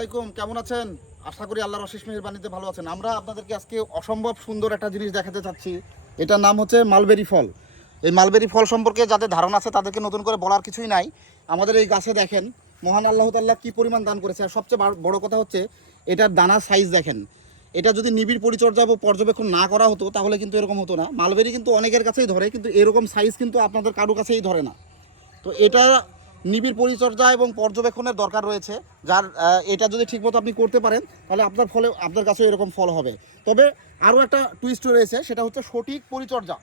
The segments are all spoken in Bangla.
আসসালামাইকুম, কেমন আছেন? আশা করি আল্লাহর অশেষ মেহেরবানিতে ভালো আছেন। আমরা আপনাদেরকে আজকে অসম্ভব সুন্দর একটা জিনিস দেখাতে চাচ্ছি। এটার নাম হচ্ছে মালবেরি ফল। এই মালবেরি ফল সম্পর্কে যাদের ধারণা আছে তাদেরকে নতুন করে বলার কিছুই নাই। আমাদের এই গাছে দেখেন মহান আল্লাহ তাআলা কী পরিমাণ দান করেছে। আর সবচেয়ে বড় কথা হচ্ছে এটার দানার সাইজ দেখেন। এটা যদি নিবিড় পরিচর্যা বা পর্যবেক্ষণ না করা হতো তাহলে কিন্তু এরকম হতো না। মালবেরি কিন্তু অনেকের কাছেই ধরে, কিন্তু এরকম সাইজ কিন্তু আপনাদের কারো কাছেই ধরে না। তো এটা নিবিড় পরিচর্যা এবং পর্যবেক্ষণের দরকার রয়েছে, যার এটা যদি ঠিকমতো আপনি করতে পারেন তাহলে আপনার কাছেও এরকম ফল হবে। তবে আরও একটা টুইস্ট রয়েছে, সেটা হচ্ছে সঠিক পরিচর্যা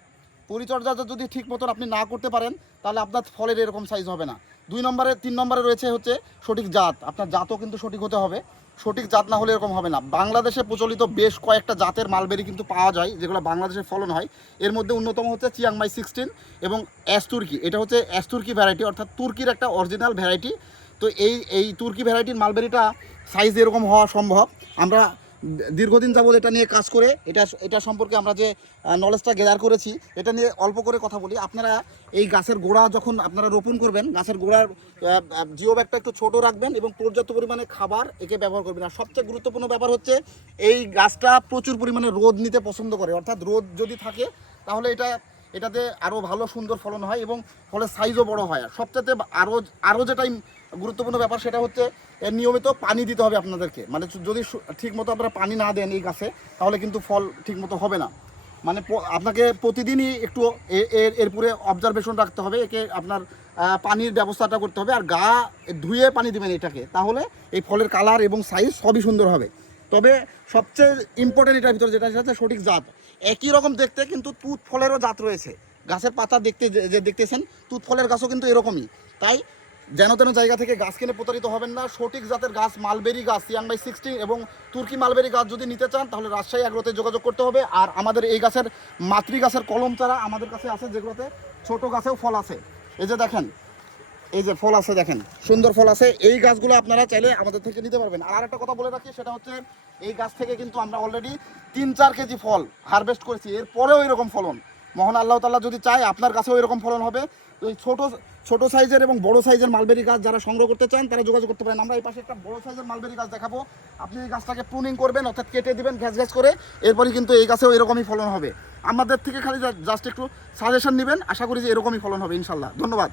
যদি ঠিক মতন আপনি না করতে পারেন তাহলে আপনার ফলের এরকম সাইজ হবে না। 3 নম্বরে রয়েছে হচ্ছে সঠিক জাত। আপনার জাতও কিন্তু সঠিক হতে হবে। সঠিক জাত না হলে এরকম হবে না। বাংলাদেশে প্রচলিত বেশ কয়েকটা জাতের মালবেরি কিন্তু পাওয়া যায়, যেগুলো বাংলাদেশে ফলন হয়। এর মধ্যে অন্যতম হচ্ছে চিয়াংমাই 16 এবং অ্যাশ তুর্কি। এটা হচ্ছে অ্যাশ তুর্কি ভ্যারাইটি, অর্থাৎ তুর্কির একটা অরিজিনাল ভ্যারাইটি। তো এই তুর্কি ভ্যারাইটির মালবেরিটা সাইজ এরকম হওয়া সম্ভব। আমরা দীর্ঘদিন যাবৎ এটা নিয়ে কাজ করে এটা সম্পর্কে আমরা যে নলেজটা গেদার করেছি, এটা নিয়ে অল্প করে কথা বলি। আপনারা এই গাছের গোড়া যখন আপনারা রোপণ করবেন, গাছের গোড়ার জিও ব্যাগটা একটু ছোট রাখবেন এবং পর্যাপ্ত পরিমাণে খাবার একে ব্যবহার করবেন। আর সবচেয়ে গুরুত্বপূর্ণ ব্যাপার হচ্ছে এই গাছটা প্রচুর পরিমাণে রোদ নিতে পছন্দ করে, অর্থাৎ রোদ যদি থাকে তাহলে এটাতে আরও ভালো সুন্দর ফলন হয় এবং ফলের সাইজও বড় হয়। আর সবচেয়ে আরও যেটাই গুরুত্বপূর্ণ ব্যাপার সেটা হচ্ছে নিয়মিত পানি দিতে হবে আপনাদেরকে। মানে যদি ঠিকমতো আপনারা পানি না দেন এই গাছে তাহলে কিন্তু ফল ঠিকমতো হবে না। মানে আপনাকে প্রতিদিনই একটু এরপরে অবজারভেশন রাখতে হবে, একে আপনার পানির ব্যবস্থাটা করতে হবে। আর গা ধুয়ে পানি দেবেন এটাকে, তাহলে এই ফলের কালার এবং সাইজ সবই সুন্দর হবে। তবে সবচেয়ে ইম্পর্টেন্ট এটার ভিতরে যেটা হচ্ছে সঠিক জাত। একই রকম দেখতে কিন্তু তুত ফলেরও জাত রয়েছে। গাছের পাতা দেখতে যে দেখতেছেন, তুত ফলের গাছও কিন্তু এরকমই। তাই যেন তেন জায়গা থেকে গাছ কিনে প্রতারিত হবেন না। সঠিক জাতের গাছ মালবেরি গাছ, চিয়াংমাই 16 এবং তুর্কি মালবেরি গাছ যদি নিতে চান তাহলে রাজশাহী এগ্রোতে যোগাযোগ করতে হবে। আর আমাদের এই গাছের মাতৃ গাছের কলম চারা আমাদের কাছে আছে, যেগুলোতে ছোট গাছেও ফল আছে। এই যে দেখেন, এই যে ফল আছে দেখেন, সুন্দর ফল আছে। এই গাছগুলো আপনারা চাইলে আমাদের থেকে নিতে পারবেন। আর একটা কথা বলে রাখি, সেটা হচ্ছে এই গাছ থেকে কিন্তু আমরা অলরেডি 3-4 কেজি ফল হারভেস্ট করেছি। এরপরেও এরকম ফলন মহান আল্লাহ তাআলা যদি চায় আপনার কাছেও এরকম ফলন হবে। ওই ছোট সাইজের এবং বড় সাইজের মালবেরি গাছ যারা সংগ্রহ করতে চান তারা যোগাযোগ করতে পারেন। আমরা এই পাশে একটা বড় সাইজের মালবেরি গাছ দেখাবো। আপনি এই গাছটাকে প্রুনিং করবেন, অর্থাৎ কেটে দিবেন ঘ্যাস করে, এরপরই কিন্তু এই গাছেও এরকমই ফলন হবে। আমাদের থেকে খালি জাস্ট একটু সাজেশন নেবেন, আশা করি যে এরকমই ফলন হবে ইনশাল্লাহ। ধন্যবাদ।